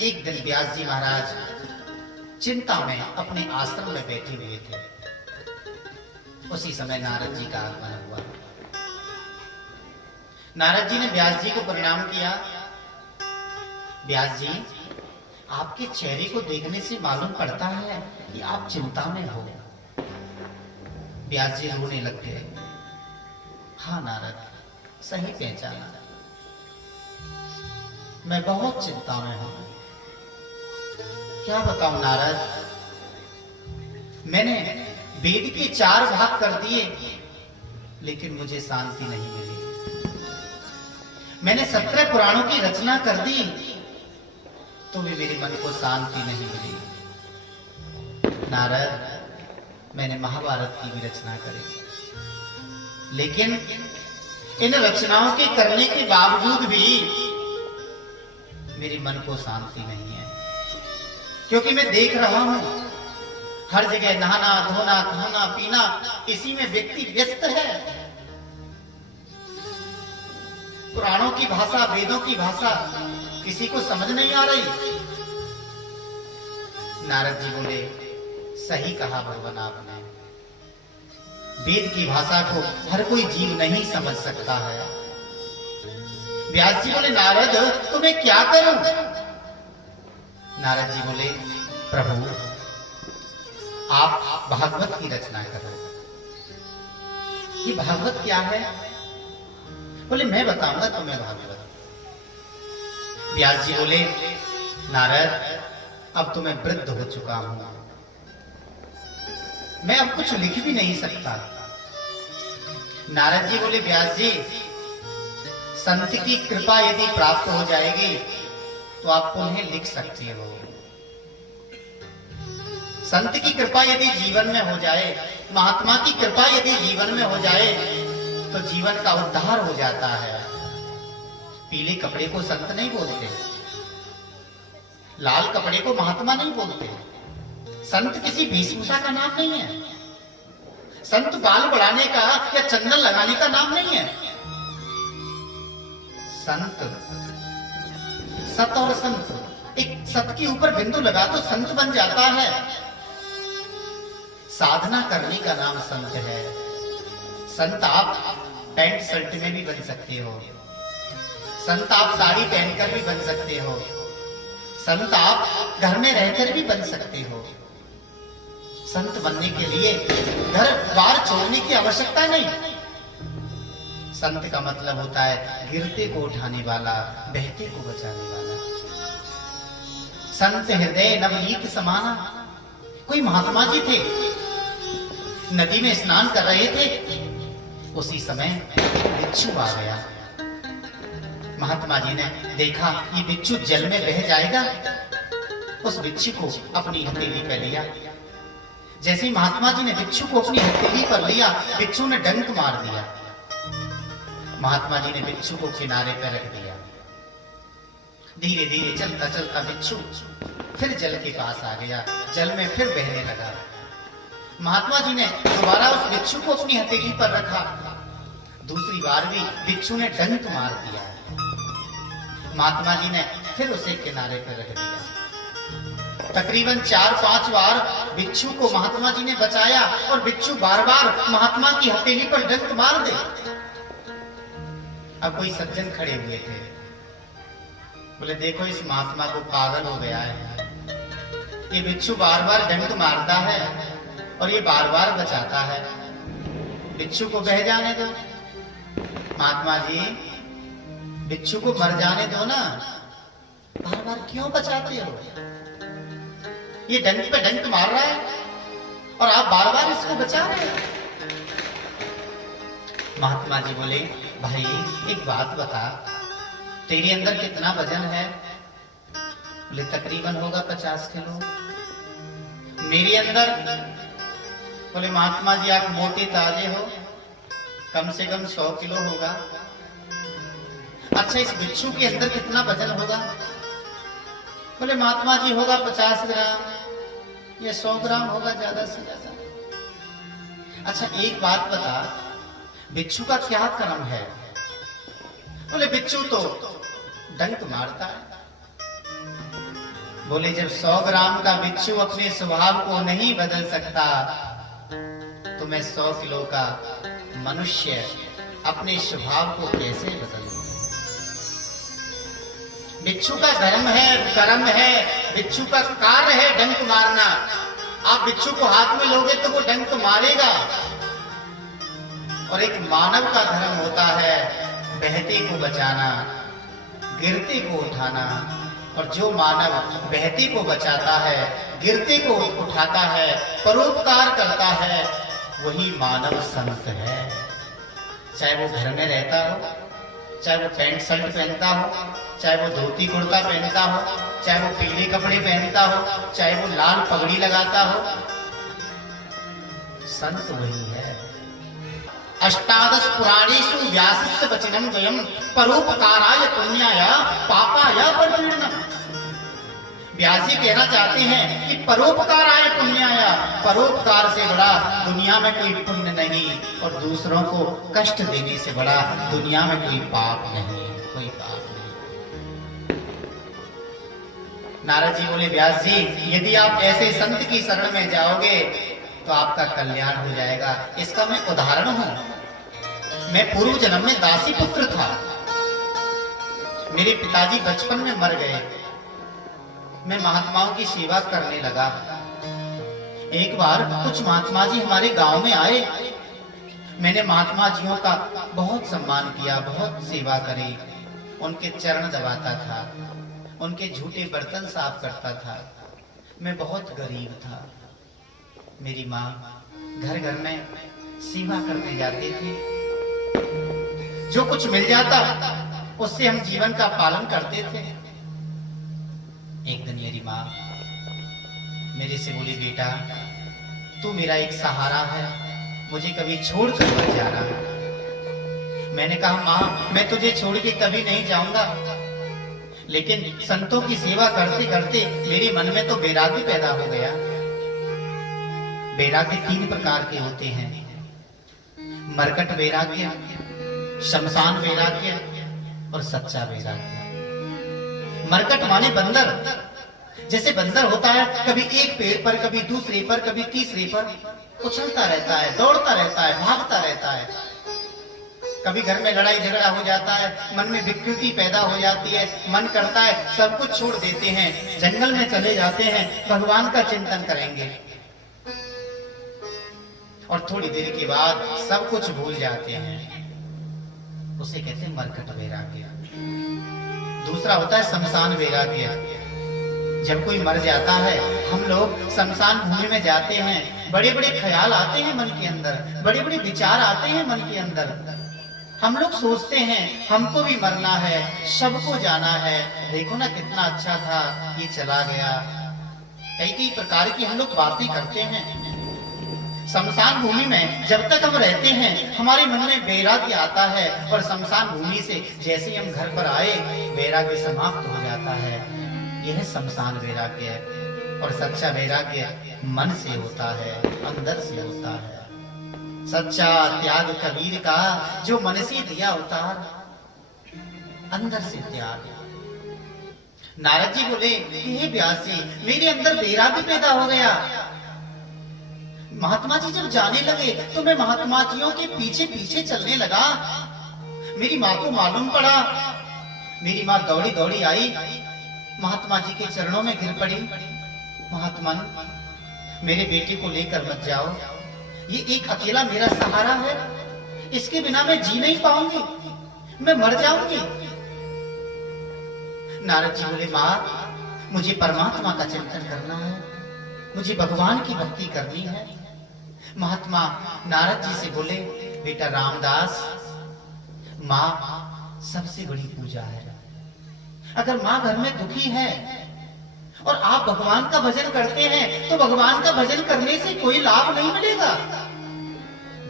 एक दिन व्यास जी महाराज चिंता में अपने आश्रम में बैठे हुए थे। उसी समय नारद जी का आगमन हुआ। नारद जी ने व्यास जी को प्रणाम किया। व्यास जी, आपके चेहरे को देखने से मालूम पड़ता है कि आप चिंता में हो। व्यास जी रोने लग गए। हाँ नारद, सही पहचाना, मैं बहुत चिंता में हूं। क्या बताऊं नारद, मैंने वेद के 4 भाग कर दिए लेकिन मुझे शांति नहीं मिली। मैंने 17 पुराणों की रचना कर दी तो भी मेरे मन को शांति नहीं मिली। नारद, मैंने महाभारत की भी रचना करी लेकिन इन रचनाओं के करने के बावजूद भी मेरे मन को शांति नहीं है, क्योंकि मैं देख रहा हूं हर जगह नहाना धोना खाना पीना, इसी में व्यक्ति व्यस्त है। पुराणों की भाषा, वेदों की भाषा किसी को समझ नहीं आ रही। नारद जी बोले, सही कहा भगवान आपने, वेद की भाषा को हर कोई जीव नहीं समझ सकता है। व्यास जी बोले, नारद तो मैं क्या करूं? नारद जी बोले, प्रभु आप भागवत की रचना करो। ये भागवत क्या है? बोले, मैं बताऊंगा तुम्हें भागवत। व्यास जी बोले, नारद अब तो मैं वृद्ध हो चुका हूं, मैं अब कुछ लिख भी नहीं सकता। नारद जी बोले, व्यास जी संत की कृपा यदि प्राप्त हो जाएगी तो आप उन्हें लिख सकते हो। संत की कृपा यदि जीवन में हो जाए, महात्मा की कृपा यदि जीवन में हो जाए तो जीवन का उद्धार हो जाता है। पीले कपड़े को संत नहीं बोलते, लाल कपड़े को महात्मा नहीं बोलते। संत किसी वेशभूषा का नाम नहीं है। संत बाल बढ़ाने का या चंदन लगाने का नाम नहीं है। संत, सत और संत, एक सत के ऊपर बिंदु लगा तो संत बन जाता है। साधना करने का नाम संत है। संत आप पैंट शर्ट में भी बन सकते हो, संत आप साड़ी पहनकर भी बन सकते हो, संत आप घर में रहकर भी बन सकते हो। संत बनने के लिए घर बार छोड़ने की आवश्यकता नहीं। संत का मतलब होता है गिरते को उठाने वाला, बहते को बचाने वाला। संत हृदय नवनीत समाना। कोई महात्मा जी थे, नदी में स्नान कर रहे थे, उसी समय बिच्छू आ गया। महात्मा जी ने देखा ये बिच्छू जल में बह जाएगा, उस बिच्छू को अपनी हथेली पर लिया। जैसे ही महात्मा जी ने बिच्छू को अपनी हथेली पर लिया, बिच्छू ने डंक मार दिया। महात्मा जी ने बिच्छू को किनारे पर रख दिया। धीरे धीरे चलता चलता बिच्छू फिर जल के पास आ गया, जल में फिर बहने लगा। महात्मा जी ने दोबारा उस बिच्छू को अपनी हथेली पर रखा। दूसरी बार भी बिच्छू ने डंक मार दिया। महात्मा जी ने फिर उसे किनारे पर रख दिया। तकरीबन 4-5 बार बिच्छू को महात्मा जी ने बचाया और बिच्छू बार बार महात्मा की हथेली पर डंक मार दे। अब कोई सज्जन खड़े हुए थे, बोले देखो इस महात्मा को पागल हो गया है, ये बिच्छू बार बार डंक मारता है और ये बार बार बचाता है, बिच्छू को बह जाने दो। महात्मा जी बिच्छू को मर जाने दो ना, बार बार क्यों बचाते हो? ये डंक पे डंक मार रहा है और आप बार बार इसको बचा रहे हो। महात्मा जी बोले, भाई एक बात बता, तेरे अंदर कितना वजन है? बोले तकरीबन होगा 50 किलो। मेरे अंदर? बोले महात्मा जी आप मोटे ताजे हो, कम से कम 100 किलो होगा। अच्छा इस बिच्छू के अंदर कितना वजन होगा? बोले महात्मा जी होगा 50 ग्राम या 100 ग्राम होगा ज्यादा से ज्यादा। अच्छा एक बात बता, बिच्छू का क्या कर्म है? बोले बिच्छू तो डंक मारता है। बोले जब 100 ग्राम का बिच्छू अपने स्वभाव को नहीं बदल सकता, तो मैं 100 किलो का मनुष्य अपने स्वभाव को कैसे बदलूं? बिच्छू का कर्म है, बिच्छू का कार्य है डंक मारना। आप बिच्छू को हाथ में लोगे तो वो डंक मारेगा। और एक मानव का धर्म होता है बहते को बचाना, गिरते को उठाना। और जो मानव बहते को बचाता है, गिरते को उठाता है, परोपकार करता है, वही मानव संत है। चाहे वो घर में रहता हो, चाहे वो पैंट शर्ट पहनता हो, चाहे वो धोती कुर्ता पहनता हो, चाहे वो पीले कपड़े पहनता हो, चाहे वो लाल पगड़ी लगाता हो, संत वही है। अष्टादश पुराणेषु व्यासस्य वचनं द्वयं परोपकाराय पुण्याय पापाय परपीडनम्। व्यास जी कहना चाहते हैं कि परोपकाराय पुण्याय, परोपकार से बड़ा दुनिया में कोई पुण्य नहीं, और दूसरों को कष्ट देने से बड़ा दुनिया में कोई पाप नहीं, कोई पाप नहीं। नारद जी बोले व्यास जी, यदि आप ऐसे संत की शरण में जाओगे तो आपका कल्याण हो जाएगा। इसका मैं उदाहरण हूं। मैं पूर्व जन्म में दासी पुत्र था। मेरे पिताजी बचपन में मर गए। मैं महात्माओं की सेवा करने लगा। एक बार कुछ महात्मा जी हमारे गांव में आए। मैंने महात्मा जियों का बहुत सम्मान किया, बहुत सेवा करी। उनके चरण दबाता था, उनके झूठे बर्तन साफ करता था। मैं बहुत गरीब था। मेरी माँ घर घर में सेवा करने जाती थी। जो कुछ मिल जाता उससे हम जीवन का पालन करते थे। एक दिन मेरी माँ मेरे से बोली, बेटा तू मेरा एक सहारा है, मुझे कभी छोड़ कर मत जाना। मैंने कहा माँ मैं तुझे छोड़ के कभी नहीं जाऊंगा। लेकिन संतों की सेवा करते करते मेरे मन में तो वैराग्य पैदा हो गया। वैराग्य 3 प्रकार के होते हैं, मरकट वैराग्य, शमशान वैराग्य और सच्चा वैराग्य। मरकट माने बंदर। जैसे बंदर होता है, कभी एक पेड़ पर, कभी दूसरे पर, कभी तीसरे पर उछलता रहता है, दौड़ता रहता है, भागता रहता है। कभी घर में लड़ाई झगड़ा हो जाता है, मन में विकृति पैदा हो जाती है, मन करता है सब कुछ छोड़ देते हैं, जंगल में चले जाते हैं, भगवान का चिंतन करेंगे, और थोड़ी देर के बाद सब कुछ भूल जाते हैं। उसे कहते हैं मरकट वैराग्य। दूसरा होता है शमशान वैराग्य। जब कोई मर जाता है, हम लोग शमशान भूमि में जाते हैं, बड़े बड़े ख्याल आते हैं मन के अंदर, बड़े बड़े विचार आते हैं मन के अंदर। हम लोग सोचते हैं हमको भी मरना है, सबको जाना है, देखो ना कितना अच्छा था, ये चला गया। कई कई प्रकार की हम लोग बातें करते हैं। शमशान भूमि में जब तक हम रहते हैं हमारे मन में वैराग्य आता है, और शमशान भूमि से जैसे हम घर पर आए वैराग्य समाप्त हो जाता है। यह शमशान वैराग्य है। और सच्चा वैराग्य मन से होता है, अंदर से होता है। सच्चा त्याग कबीर का जो मन से दिया उतार, अंदर से त्याग। नारद जी बोले हे व्यास जी, मेरे अंदर वैराग्य पैदा हो गया। महात्मा जी जब जाने लगे तो मैं महात्मा जियों के पीछे पीछे चलने लगा। मेरी माँ को मालूम पड़ा। मेरी माँ दौड़ी दौड़ी आई, महात्मा जी के चरणों में गिर पड़ी। महात्मा मेरे बेटे को लेकर मत जाओ, ये एक अकेला मेरा सहारा है, इसके बिना मैं जी नहीं पाऊंगी, मैं मर जाऊंगी। नारद जी बोले माँ मुझे परमात्मा का चिंतन करना है, मुझे भगवान की भक्ति करनी है। महात्मा नारद जी से बोले बेटा रामदास, माँ सबसे बड़ी पूजा है। अगर माँ घर में दुखी है और आप भगवान का भजन करते हैं तो भगवान का भजन करने से कोई लाभ नहीं मिलेगा।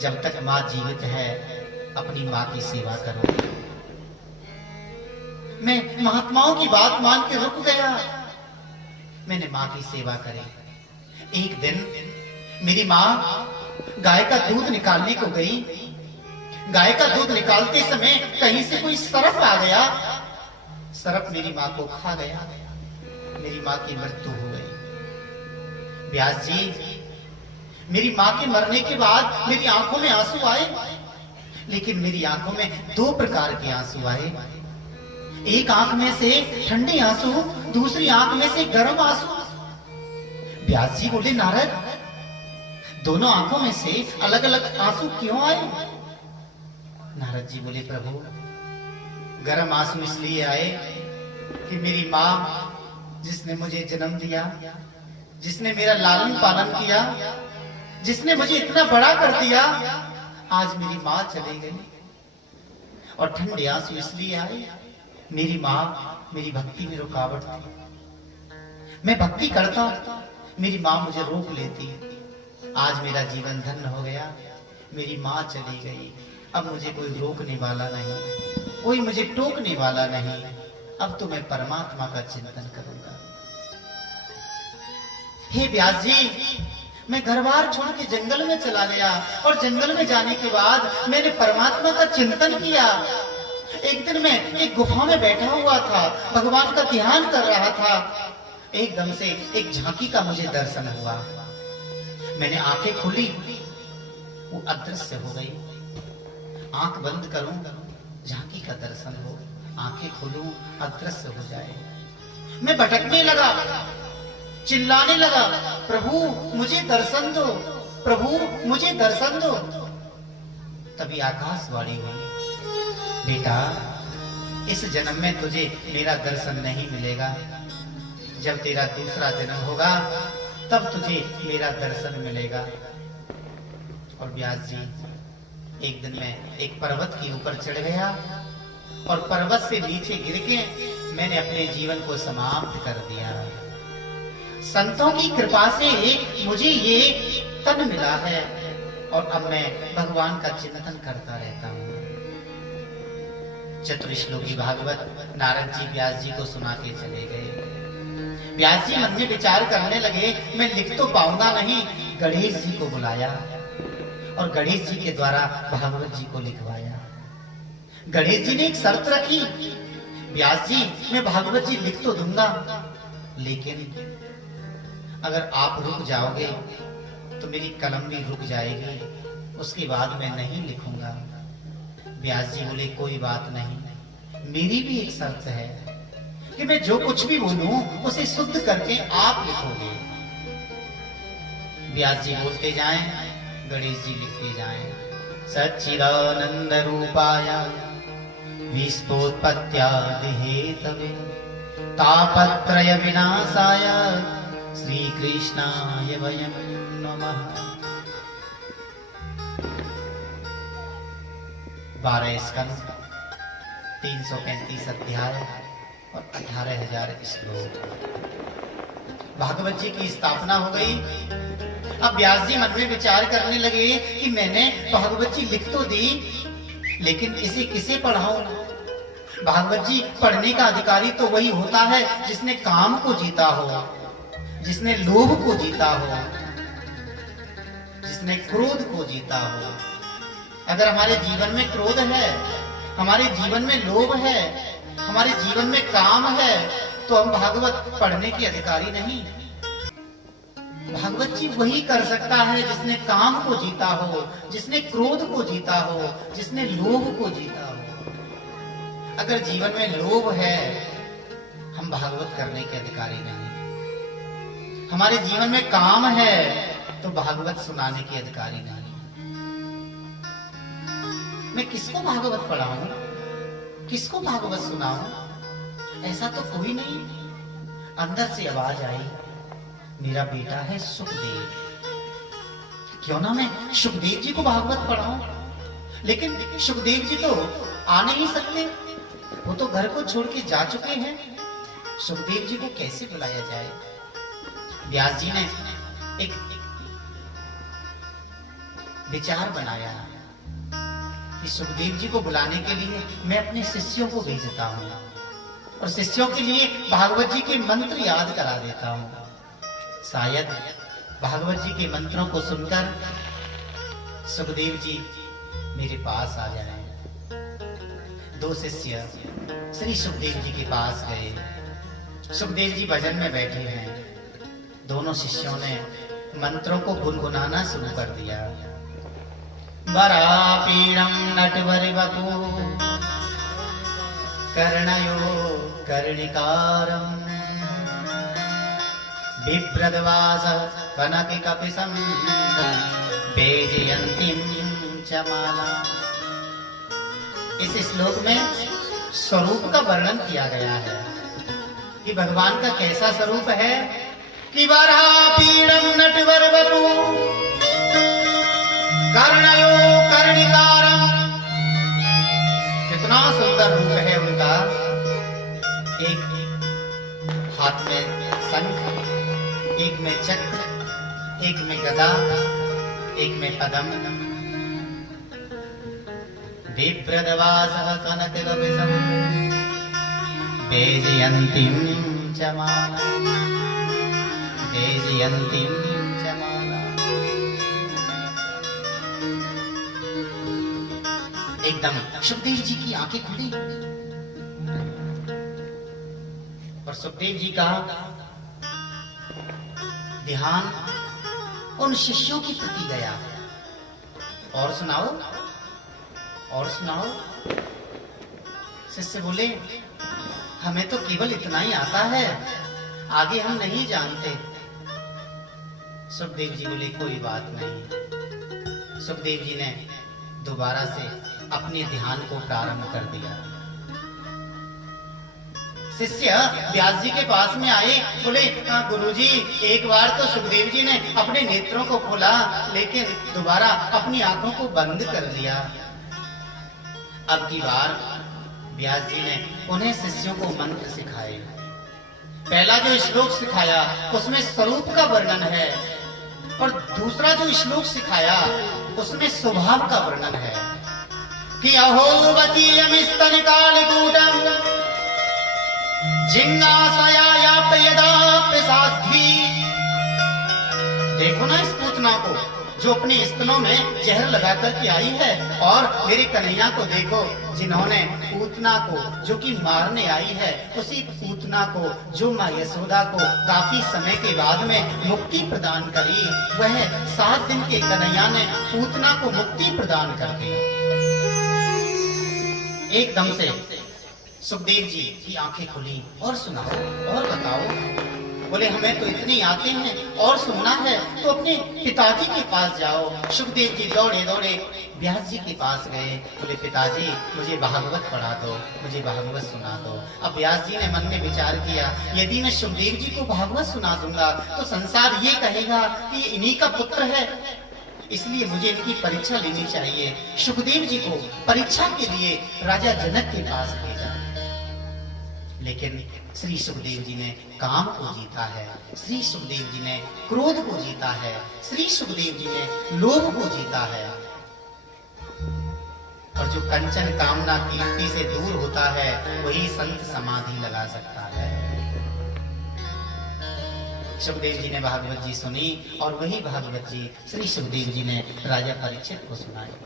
जब तक माँ जीवित है अपनी माँ की सेवा करो। मैं महात्माओं की बात मान के रुक गया। मैंने माँ की सेवा करी। एक दिन मेरी माँ गाय का दूध निकालने को गई। गाय का दूध निकालते समय कहीं से कोई सर्प आ गया। सर्प मेरी माँ को खा गया। मेरी माँ की मृत्यु हो गई। व्यास जी, मेरी माँ के मरने के बाद मेरी आंखों में आंसू आए, लेकिन मेरी आंखों में दो प्रकार के आंसू आए। एक आंख में से ठंडे आंसू, दूसरी आंख में से गर्म आंसू। व्यास जी बोले, नारद, दोनों आंखों में से अलग अलग आंसू क्यों आए? नारद जी बोले, प्रभु, गर्म आंसू इसलिए आए कि मेरी माँ जिसने मुझे जन्म दिया, जिसने मेरा लालन पालन किया, जिसने मुझे इतना बड़ा कर दिया, आज मेरी माँ चली गई। और ठंडे आंसू इसलिए आए, मेरी माँ मेरी भक्ति में रुकावट थी। मैं भक्ति करता, मेरी माँ मुझे रोक लेती। आज मेरा जीवन धन्य हो गया, मेरी माँ चली गई, अब मुझे कोई रोकने वाला नहीं, कोई मुझे टोकने वाला नहीं। अब तो मैं परमात्मा का चिंतन करूंगा। हे व्यास जी, मैं घर बार छोड़ के जंगल में चला गया, और जंगल में जाने के बाद मैंने परमात्मा का चिंतन किया। एक दिन मैं एक गुफा में बैठा हुआ था, भगवान का ध्यान कर रहा था। एकदम से एक झांकी का मुझे दर्शन हुआ। मैंने आंखें खोली, वो अदृश्य हो गई। आंख बंद करूं, झांकी का दर्शन हो, आंखें खोलूं, अदृश्य हो जाए। मैं भटकने लगा, चिल्लाने लगा, प्रभु मुझे दर्शन दो, प्रभु मुझे दर्शन दो। तभी आकाशवाणी हुई, बेटा, इस जन्म में तुझे मेरा दर्शन नहीं मिलेगा। जब तेरा दूसरा जन्म होगा तब तुझे मेरा दर्शन मिलेगा। और व्यास जी, एक दिन मैं एक पर्वत के ऊपर चढ़ गया, और पर्वत से नीचे गिर के मैंने अपने जीवन को समाप्त कर दिया। संतों की कृपा से मुझे ये तन मिला है, और अब मैं भगवान का चिंतन करता रहता हूँ। चतुर्श्लोकी भागवत नारद जी व्यास जी को सुना के चले गए। व्यास जी मन में विचार करने लगे, मैं लिख तो पाऊंगा नहीं। गणेश जी को बुलाया, और गणेश जी के द्वारा भागवत जी को लिखवाया। गणेश जी ने एक शर्त रखी, व्यास जी, मैं भागवत जी लिख तो दूंगा, लेकिन अगर आप रुक जाओगे तो मेरी कलम भी रुक जाएगी, उसके बाद मैं नहीं लिखूंगा। व्यास जी बोले, कोई बात नहीं, मेरी भी एक शर्त है कि मैं जो कुछ भी बोलूं उसे शुद्ध करके आप लिखोगे। व्यास जी बोलते जाएं, गणेश जी लिखते जाएं। सच्चिदानंद रूपाय विश्वोत्पत्त्यादि हेतवे तापत्रय विनाशाय श्री कृष्णाय वयं नमः। 12 स्कंद, 335 अध्याय और 18,000 श्लोक। भागवत जी की स्थापना हो गई। अब व्यास जी मन में विचार करने लगे कि मैंने भागवत जी लिख तो दी, लेकिन इसे किसे पढ़ाऊं? भागवत जी पढ़ने का अधिकारी तो वही होता है जिसने काम को जीता हो, जिसने लोभ को जीता हो, जिसने क्रोध को जीता हो। अगर हमारे जीवन में क्रोध है, हमारे जीवन में लोभ है, हमारे जीवन में काम है, तो हम भागवत पढ़ने के अधिकारी नहीं। भागवत जी वही कर सकता है जिसने काम को जीता हो, जिसने क्रोध को जीता हो, जिसने लोभ को जीता हो। अगर जीवन में लोभ है, हम भागवत करने के अधिकारी नहीं। हमारे जीवन में काम है तो भागवत सुनाने के अधिकारी नहीं। मैं किसको भागवत पढ़ाऊं, किसको भागवत सुनाऊं? ऐसा तो कोई नहीं। अंदर से आवाज आई, मेरा बेटा है सुखदेव, क्यों ना मैं सुखदेव जी को भागवत पढ़ाऊं। लेकिन सुखदेव जी तो आ नहीं सकते, वो तो घर को छोड़ के जा चुके हैं। सुखदेव जी को कैसे बुलाया जाए? व्यास जी ने एक विचार बनाया कि सुखदेव जी को बुलाने के लिए मैं अपने शिष्यों को भेजता हूं, और शिष्यों के लिए भागवत जी के मंत्र याद करा देता हूं। शायद भागवत जी के मंत्रों को सुनकर सुखदेव जी मेरे पास आ जाए। 2 शिष्य श्री सुखदेव जी के पास गए। सुखदेव जी भजन में बैठे हैं। दोनों शिष्यों ने मंत्रों को गुनगुनाना शुरू कर दिया। वरापीणं नटवर वपु कर्णयो कर्णिकारम् बिभ्रद्वास कनक कपिसं वेजयन्तीं च माला। इस श्लोक में स्वरूप का वर्णन किया गया है कि भगवान का कैसा स्वरूप है कि वरापीणं नटवर वपु कर्णयो कर्णिकारम्। कितना सुंदर रूप है उनका। एक हाथ में शंख, एक में चक्र, एक में गदा, एक में पदम। बिभ्रद्वासः कनकगपिसं वेजयन्तीं च माला, वेजयन्तीं च माला। एकदम सुखदेव जी की आंखें खुली और सुखदेव जी का ध्यान उन शिष्यों की प्रति गया। और सुनाओ, और सुनाओ। शिष्य बोले, हमें तो केवल इतना ही आता है, आगे हम नहीं जानते। सुखदेव जी बोले, कोई बात नहीं। सुखदेव जी ने दोबारा से अपने ध्यान को प्रारंभ कर दिया। शिष्य व्यास जी के पास में आए, बोले, गुरुजी, एक बार तो सुखदेव जी ने अपने नेत्रों को खोला, लेकिन दोबारा अपनी आंखों को बंद कर दिया। अब की बार व्यास जी ने उन्हें शिष्यों को मंत्र सिखाए। पहला जो श्लोक सिखाया उसमें स्वरूप का वर्णन है, और दूसरा जो श्लोक सिखाया उसमें स्वभाव का वर्णन है कि अहोवतीयमिस्तन कालकूटम जिज्ञासयाप्यदाप्य साध्वी। देखो ना इस पूतना को जो अपने स्तनों में जहर लगा करके आई है, और मेरे कन्हैया को देखो जिन्होंने पूतना को जो कि मारने आई है, उसी पूतना को जो माँ यशोदा को काफी समय के बाद में मुक्ति प्रदान करी, वह 7 दिन के कन्हैया ने पूतना को मुक्ति प्रदान कर दी। एकदम से सुखदेव जी की आंखें खुली। और सुनाओ, और बताओ। बोले, हमें तो इतने आते हैं, और सुनना है तो अपने पिताजी के पास जाओ। सुखदेव जी दौड़े दौड़े व्यास जी के पास गए। बोले, पिताजी, मुझे भागवत पढ़ा दो, मुझे भागवत सुना दो। अब व्यास जी ने मन में विचार किया, यदि मैं सुखदेव जी को भागवत सुना दूंगा तो संसार ये कहेगा कि इन्हीं का पुत्र है, इसलिए मुझे इनकी परीक्षा लेनी चाहिए। सुखदेव जी को परीक्षा के लिए राजा जनक के पास भेजा। लेकिन श्री सुखदेव जी ने काम को जीता है, श्री सुखदेव जी ने क्रोध को जीता है, श्री सुखदेव जी ने लोभ को जीता है। और जो कंचन कामना कीर्ति से दूर होता है, वही संत समाधि लगा सकता है। सुखदेव जी ने भागवत जी सुनी, और वही भागवत जी श्री सुखदेव जी ने राजा परीक्षित को सुनाई।